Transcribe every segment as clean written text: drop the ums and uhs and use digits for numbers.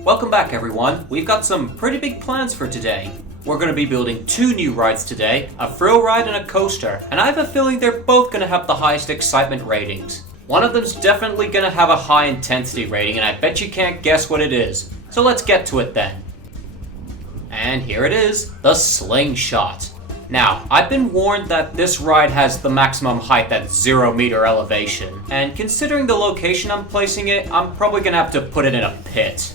Welcome back everyone. We've got some pretty big plans for today. We're going to be building two new rides today, a thrill ride and a coaster, and I have a feeling they're both going to have the highest excitement ratings. One of them's definitely going to have a high intensity rating, and I bet you can't guess what it is. So let's get to it then. And here it is, the Slingshot. Now, I've been warned that this ride has the maximum height at 0 meter elevation, and considering the location I'm placing it, I'm probably going to have to put it in a pit.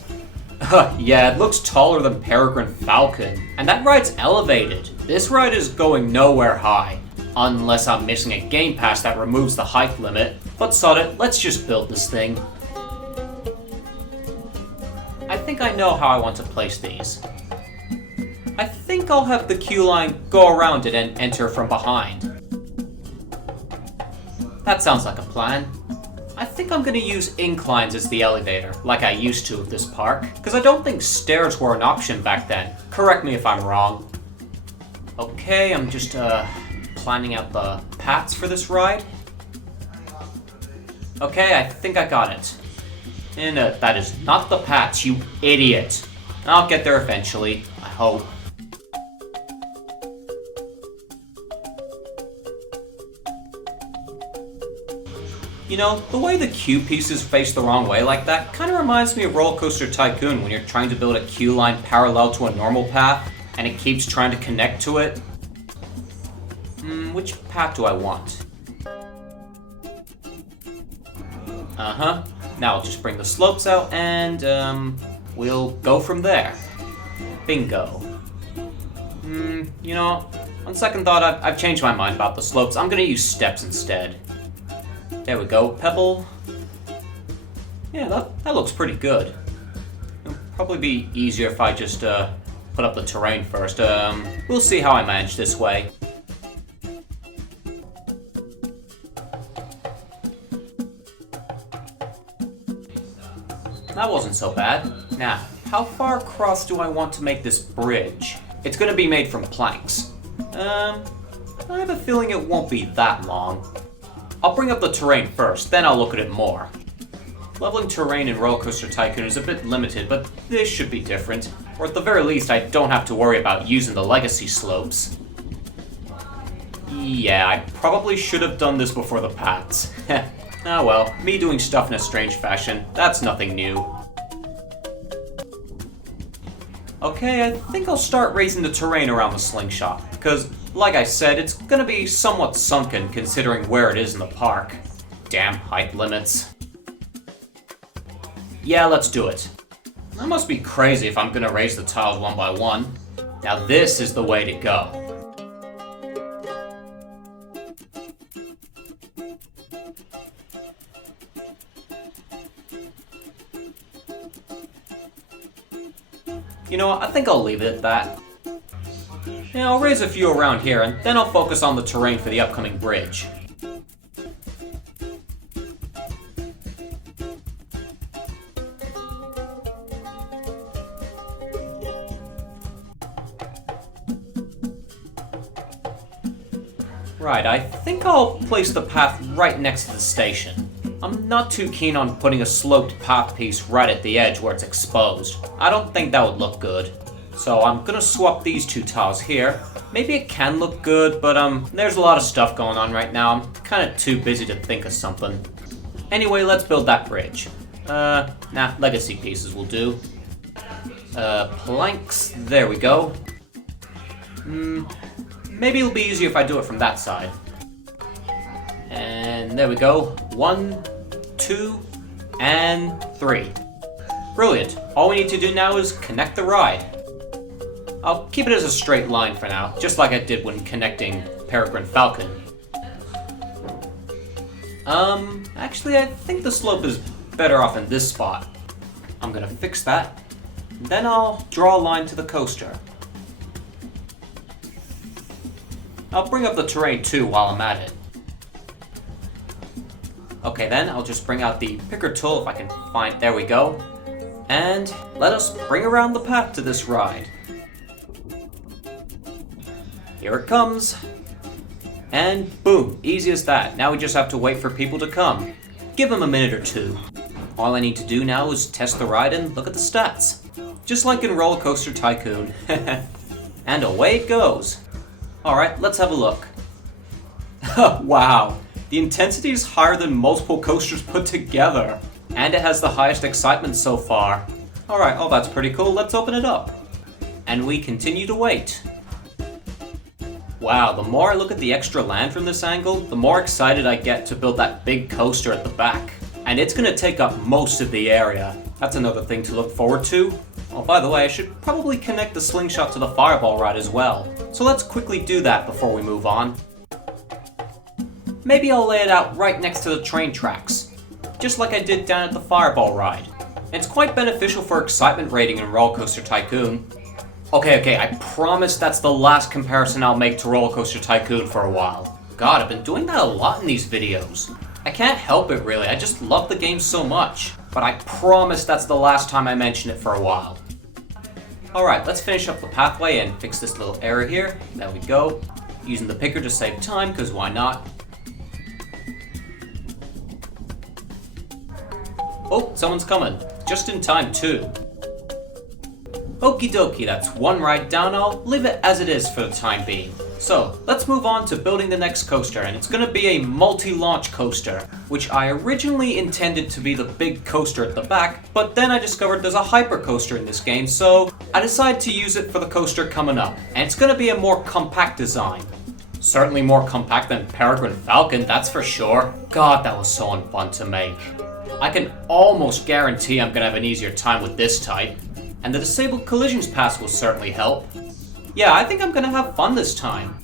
Yeah, it looks taller than Peregrine Falcon, and that ride's elevated. This ride is going nowhere high, unless I'm missing a game pass that removes the height limit. But sod it, let's just build this thing. I think I know how I want to place these. I think I'll have the queue line go around it and enter from behind. That sounds like a plan. I think I'm going to use inclines as the elevator, like I used to at this park, because I don't think stairs were an option back then. Correct me if I'm wrong. Okay, I'm just planning out the paths for this ride. Okay, I think I got it. And that is not the paths, you idiot. I'll get there eventually, I hope. You know, the way the queue pieces face the wrong way like that kind of reminds me of Roller Coaster Tycoon when you're trying to build a queue line parallel to a normal path, and it keeps trying to connect to it. Which path do I want? Now I'll just bring the slopes out and, we'll go from there. Bingo. You know, on second thought, I've changed my mind about the slopes. I'm gonna use steps instead. There we go, pebble. Yeah, that looks pretty good. It'll probably be easier if I just put up the terrain first. We'll see how I manage this way. That wasn't so bad. Now, how far across do I want to make this bridge? It's gonna be made from planks. I have a feeling it won't be that long. I'll bring up the terrain first, then I'll look at it more. Leveling terrain in Roller Coaster Tycoon is a bit limited, but this should be different. Or at the very least, I don't have to worry about using the legacy slopes. Yeah, I probably should have done this before the paths. Ah well, me doing stuff in a strange fashion, that's nothing new. Okay, I think I'll start raising the terrain around the Slingshot, because, like I said, it's gonna be somewhat sunken considering where it is in the park. Damn height limits. Yeah, let's do it. I must be crazy if I'm gonna raise the tiles one by one. Now this is the way to go. You know what, I think I'll leave it at that. Yeah, I'll raise a few around here, and then I'll focus on the terrain for the upcoming bridge. Right, I think I'll place the path right next to the station. I'm not too keen on putting a sloped path piece right at the edge where it's exposed. I don't think that would look good. So I'm gonna swap these two tiles here. Maybe it can look good, but there's a lot of stuff going on right now. I'm kinda too busy to think of something. Anyway, let's build that bridge. Nah, legacy pieces will do. Planks, there we go. Maybe it'll be easier if I do it from that side. And there we go. 1, 2, and 3. Brilliant. All we need to do now is connect the ride. I'll keep it as a straight line for now, just like I did when connecting Peregrine Falcon. Actually I think the slope is better off in this spot. I'm gonna fix that. Then I'll draw a line to the coaster. I'll bring up the terrain too while I'm at it. Okay then, I'll just bring out the picker tool if I can find, there we go. And let us bring around the path to this ride. Here it comes. And boom, easy as that. Now we just have to wait for people to come. Give them a minute or two. All I need to do now is test the ride and look at the stats. Just like in Roller Coaster Tycoon. And away it goes. Alright, let's have a look. Wow, the intensity is higher than multiple coasters put together. And it has the highest excitement so far. Alright, oh that's pretty cool, let's open it up. And we continue to wait. Wow, the more I look at the extra land from this angle, the more excited I get to build that big coaster at the back. And it's going to take up most of the area. That's another thing to look forward to. Oh, by the way, I should probably connect the Slingshot to the Fireball ride as well. So let's quickly do that before we move on. Maybe I'll lay it out right next to the train tracks, just like I did down at the Fireball ride. It's quite beneficial for excitement rating in Roller Coaster Tycoon. Okay, I promise that's the last comparison I'll make to Roller Coaster Tycoon for a while. God, I've been doing that a lot in these videos. I can't help it really, I just love the game so much. But I promise that's the last time I mention it for a while. Alright, let's finish up the pathway and fix this little error here. There we go. Using the picker to save time, because why not? Oh, someone's coming. Just in time too. Okie dokie, that's one ride down. I'll leave it as it is for the time being. So, let's move on to building the next coaster, and it's going to be a multi-launch coaster, which I originally intended to be the big coaster at the back, but then I discovered there's a hyper coaster in this game, so I decided to use it for the coaster coming up, and it's going to be a more compact design. Certainly more compact than Peregrine Falcon, that's for sure. God, that was so unfun to make. I can almost guarantee I'm going to have an easier time with this type. And the Disabled Collisions Pass will certainly help. Yeah, I think I'm gonna have fun this time.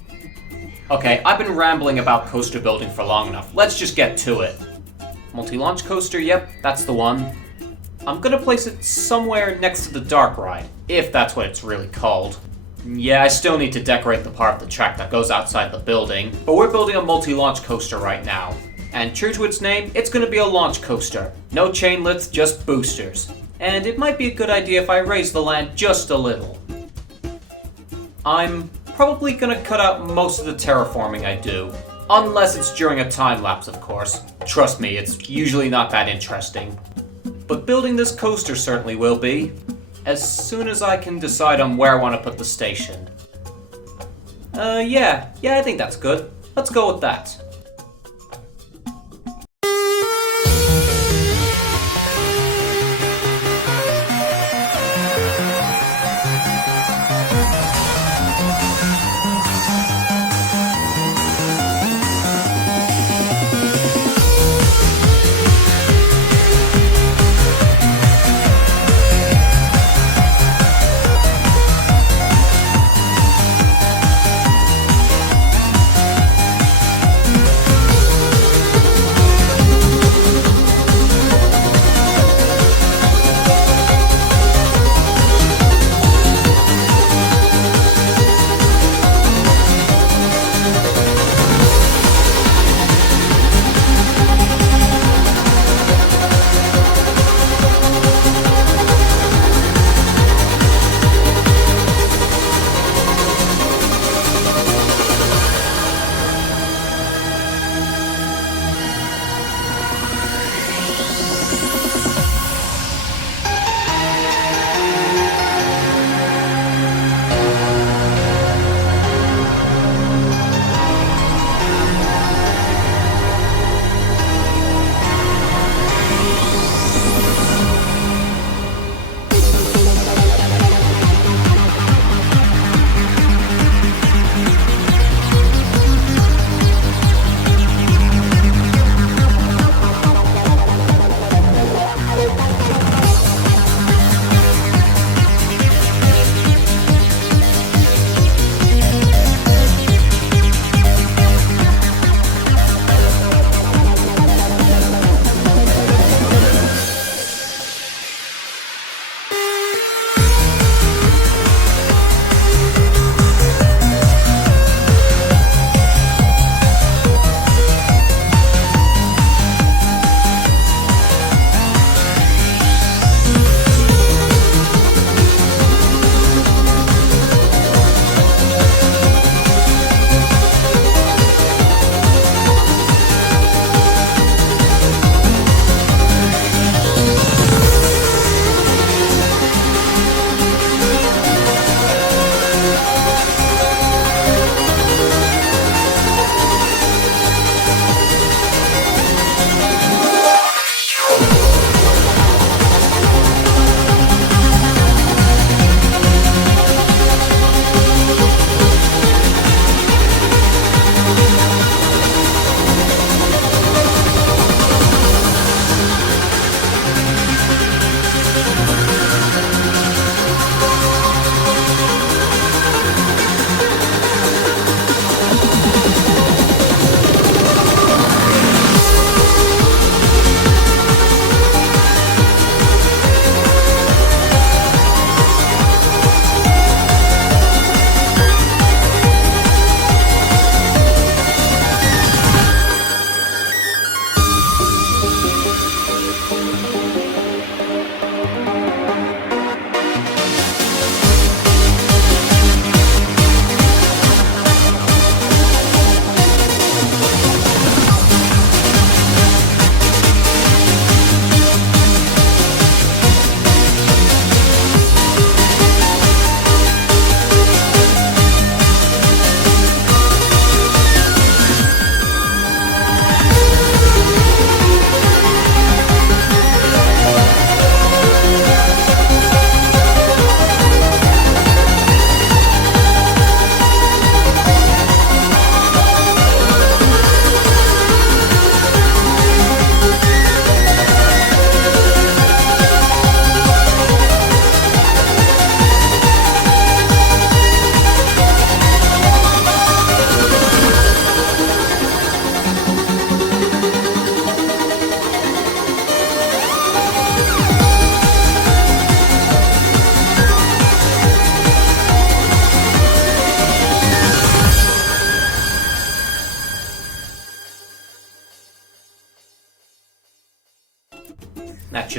Okay, I've been rambling about coaster building for long enough. Let's just get to it. Multi-launch coaster, yep, that's the one. I'm gonna place it somewhere next to the Dark Ride, if that's what it's really called. Yeah, I still need to decorate the part of the track that goes outside the building, but we're building a multi-launch coaster right now. And true to its name, it's gonna be a launch coaster. No chain lifts, just boosters. And it might be a good idea if I raise the land just a little. I'm probably gonna cut out most of the terraforming I do. Unless it's during a time lapse, of course. Trust me, it's usually not that interesting. But building this coaster certainly will be, as soon as I can decide on where I want to put the station. Yeah, I think that's good. Let's go with that.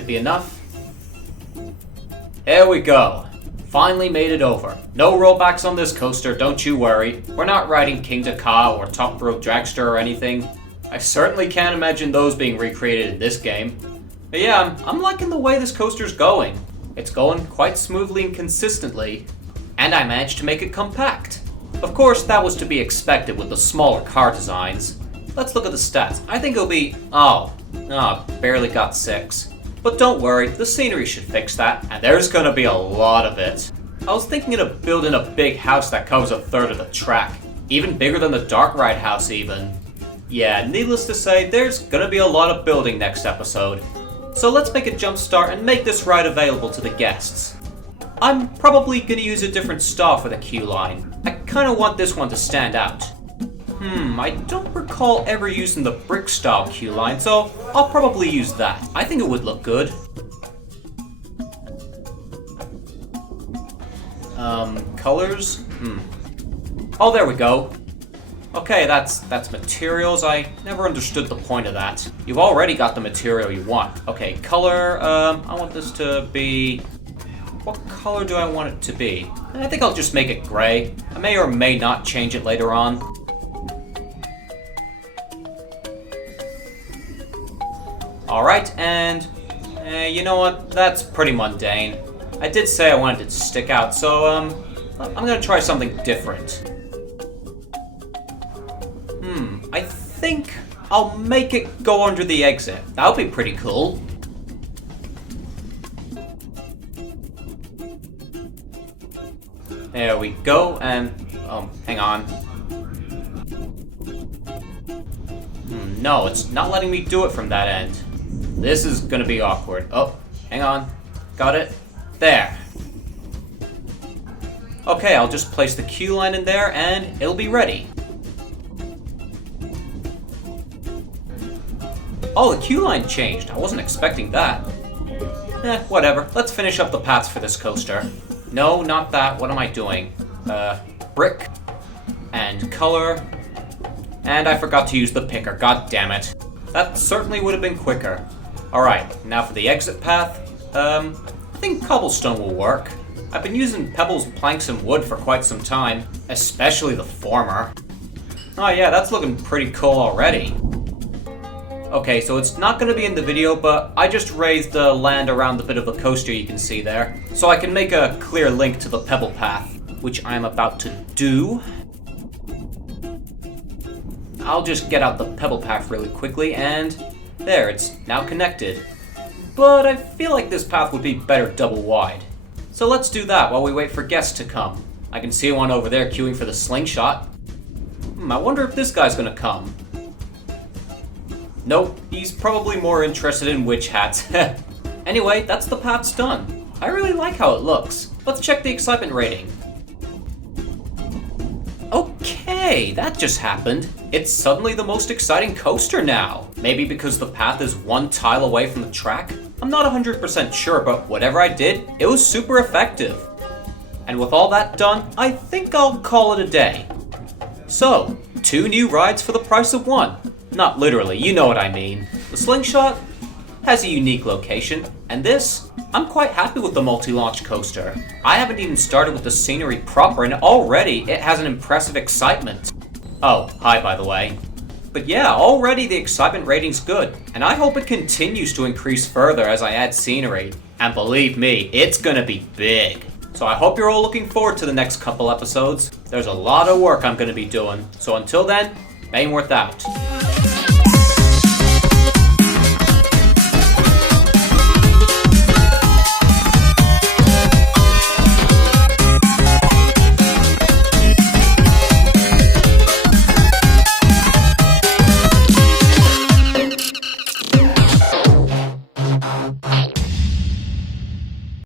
should be enough. There we go. Finally made it over. No rollbacks on this coaster, don't you worry. We're not riding King Dakar or Top Rope Dragster or anything. I certainly can't imagine those being recreated in this game. But yeah, I'm liking the way this coaster's going. It's going quite smoothly and consistently. And I managed to make it compact. Of course, that was to be expected with the smaller car designs. Let's look at the stats. I think it'll be... barely got 6. But don't worry, the scenery should fix that, and there's gonna be a lot of it. I was thinking of building a big house that covers a third of the track. Even bigger than the Dark Ride house even. Yeah, needless to say, there's gonna be a lot of building next episode. So let's make a jump start and make this ride available to the guests. I'm probably gonna use a different style for the queue line. I kinda want this one to stand out. I don't recall ever using the brick style queue line, so I'll probably use that. I think it would look good. Colors? Oh, there we go. Okay, that's materials. I never understood the point of that. You've already got the material you want. Okay, color, I want this to be... What color do I want it to be? I think I'll just make it gray. I may or may not change it later on. Alright, and you know what? That's pretty mundane. I did say I wanted it to stick out, so I'm gonna try something different. I think I'll make it go under the exit. That'll be pretty cool. There we go, and hang on. No, it's not letting me do it from that end. This is gonna be awkward. Oh, hang on. Got it? There. Okay, I'll just place the queue line in there and it'll be ready. Oh, the queue line changed. I wasn't expecting that. Whatever. Let's finish up the paths for this coaster. No, not that. What am I doing? Brick. And color. And I forgot to use the picker. God damn it. That certainly would have been quicker. Alright, now for the exit path. I think cobblestone will work. I've been using pebbles, planks, and wood for quite some time. Especially the former. Oh yeah, that's looking pretty cool already. Okay, so it's not going to be in the video, but I just raised the land around the bit of the coaster you can see there, so I can make a clear link to the pebble path, which I'm about to do. I'll just get out the pebble path really quickly, and there, it's now connected. But I feel like this path would be better double wide. So let's do that while we wait for guests to come. I can see one over there queuing for the Slingshot. I wonder if this guy's gonna come. Nope, he's probably more interested in witch hats. Anyway, that's the path's done. I really like how it looks. Let's check the excitement rating. Okay, that just happened. It's suddenly the most exciting coaster now. Maybe because the path is one tile away from the track? I'm not 100% sure, but whatever I did, it was super effective. And with all that done, I think I'll call it a day. So, 2 new rides for the price of 1. Not literally, you know what I mean. The Slingshot has a unique location, and this, I'm quite happy with the multi-launch coaster. I haven't even started with the scenery proper, and already it has an impressive excitement. Oh, hi by the way. But yeah, already the excitement rating's good, and I hope it continues to increase further as I add scenery. And believe me, it's gonna be big. So I hope you're all looking forward to the next couple episodes. There's a lot of work I'm gonna be doing, so until then, Baneworth out.